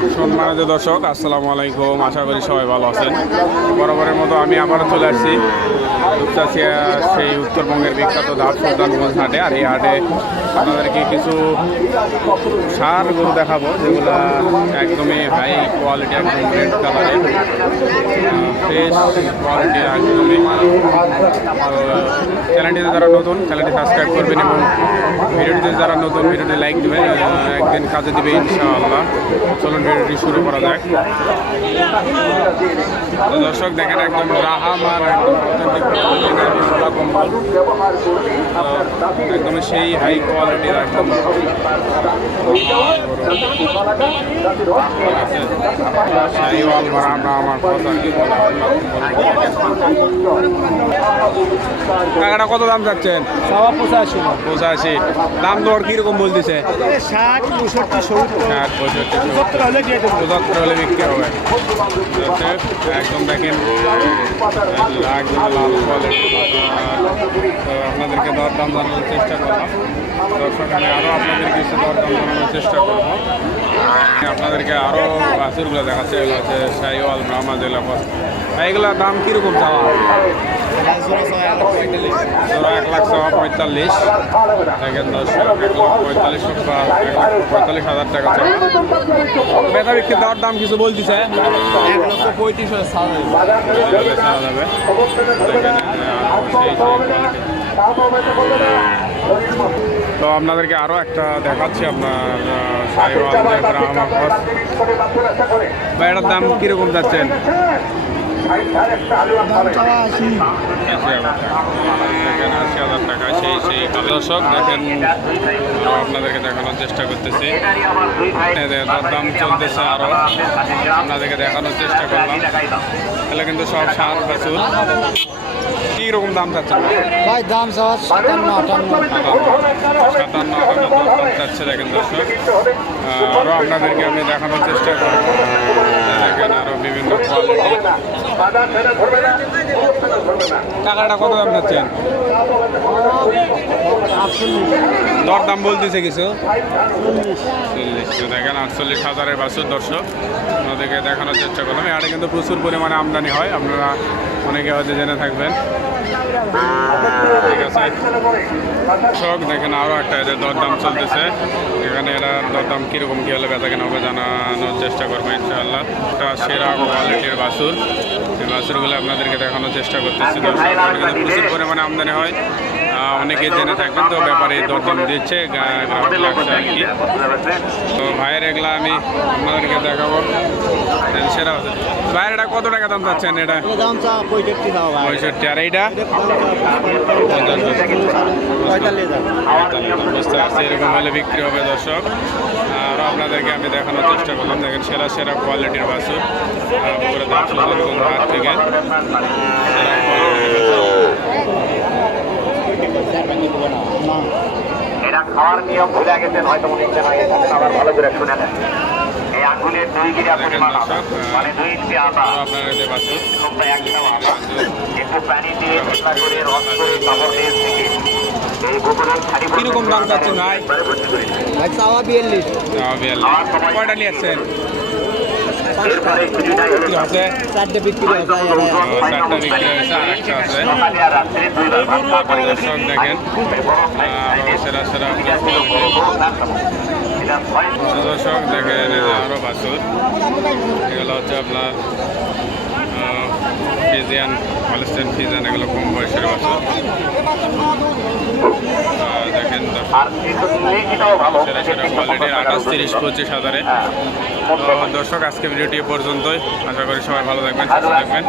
সম্মানিত দর্শক, আসসালামু আলাইকুম। আশা করি সবাই ভালো আছেন। বরাবরের মতো আমি আবারও চলে আসছি দুপচাচিয়া, সেই উত্তরবঙ্গের বিখ্যাত ধাপ সুলতানগঞ্জ হাটে। আর এই হাটে আপনাদেরকে কিছু ষাঁড় গরু দেখাবো, যেগুলো একদমই হাই কোয়ালিটি, একদম রেড কালারের, ফ্রেশ কোয়ালিটি একদমই। চ্যানেলটিতে যারা নতুন, চ্যানেলটি সাবস্ক্রাইব করবেন এবং ভিডিওটিতে যারা নতুন, ভিডিওটি লাইক দেবেন, একদিন কাজে দিবে ইনশাআল্লাহ। চলুন ভিডিওটি শুরু করা যাক। তো দর্শক দেখেন, একদম রাহাম আর কম্বল, একদমই সেই হাই কোয়ালিটির একদম আমার কথা কি টাকাটা কত দাম চাচ্ছেন? 85। দাম দর কিরকম বলতেছে? 60, 65, 70 75 হলে বিক্রি হবে। একদম দেখেন একদম লাল কোয়ালিটি। তো আপনাদেরকে দরদাম জানানোর চেষ্টা করলাম। দর্শক, আমি আরও আপনাদের কিছু দরদাম জানানোর চেষ্টা করব। আপনাদেরকে আরও বাছুরগুলো দেখাচ্ছে। এগুলো হচ্ছে শাহিওয়াল, ব্রাহ্মা, জেলা। এইগুলোর দাম কীরকম চাওয়া? জোড়া 1,45,000। দেখেন দর্শক, 1,45,000 টাকা চাওয়া। বেচা বিক্রি দেওয়ার দাম কিছু বলতেছে 1,35,000 ছাড়া যাবে। তো আপনাদেরকে আরও একটা দেখাচ্ছি, আপনার শাহিওয়াল ব্রাহ্মা ক্রস। বা এটার দাম কীরকম যাচ্ছেন? 80,000 টাকা। সেই দর্শক দেখেন, আপনাদেরকে দেখানোর চেষ্টা করতেছি। দাম চলতেছে, আরও আপনাদেরকে দেখানোর চেষ্টা করলাম। তাহলে কিন্তু সব ষাঁড় বাছুর। কীরকম দাম চাচ্ছেন ভাই? দাম 57-58 চাচ্ছে। দেখেন দর্শক, আরও আপনাদেরকে আমি দেখানোর চেষ্টা করবো। দেখেন আরও বিভিন্ন কোয়ালিটি। টাকাটা কত দাম চাচ্ছেন? দর দাম বলতেছে কিছু 40। দেখেন 48,000-এর বাছুর। দর্শক, আপনাদেরকে দেখানোর চেষ্টা করলাম। এখানে কিন্তু প্রচুর পরিমাণে আমদানি হয়, আপনারা অনেকে হয়তো জেনে থাকবেন। ঠিক আছে দর্শক, দেখেন আরও একটা এদের দরদাম চলতেছে। এখানে এরা দরদাম কীরকম কী হলে বেচা কেনা হবে জানানোর চেষ্টা করবো ইনশাআল্লাহ। একটা সেরা কোয়ালিটির বাছুর, এই বাছুরগুলো আপনাদেরকে দেখানোর চেষ্টা করতেছি। দর্শক, কিন্তু প্রচুর পরিমাণে আমদানি হয়, অনেকে জেনে থাকবেন। তো ব্যাপারে দরদাম দিচ্ছে, গ্রাহক লাগছে আর কি। তো ভাইয়ের এগুলা আমি আপনাদেরকে দেখাবো। সেরা আছে ভাইয়ের। এটা কত টাকা দাম চাচ্ছেন? এটা দাম 65। আর এইটা বুঝতে পারছি, এরকম হলে বিক্রি হবে। দর্শক, আরও আপনাদেরকে আমি দেখানোর চেষ্টা করলাম। দেখেন সেরা কোয়ালিটির বাছুর, পুরো দাম হাট থেকে। এরা খাওয়ার নিয়ম ভুলে গেছেন, হয়তো আবার ভালো করে শুনে নেন। এই আঙ্গুলের 2 গিরা পরিমাণ আটা, মানে 2 ইঞ্চি আটা, একটু পানি দিয়ে ঠান্ডা করে রস করে কাপড় দিয়ে থেকে এই গোবরের ছাড়ি। কিরকম দাম চাচ্ছেন ভাই? ভাই চাওয়া 42। কয়টা নিয়ে আসছেন? আছে 4টে বিক্রি হয়েছে। 4টা বিক্রি হয়েছে, আর একটা আছে। দর্শক দেখেন সেরা দর্শক দেখেন আরও বাছুর। এগুলো হচ্ছে আপনার ফিজিয়ান, হলস্টেইন ফিজিয়ান। এগুলো কম বয়সের বাছুর। দেখেন সেরা কোয়ালিটি 28-30-25 দর্শক, আজকে ভিডিওটি পর্যন্তই। আশা করি সবাই ভালো থাকবেন, সুস্থ থাকবেন।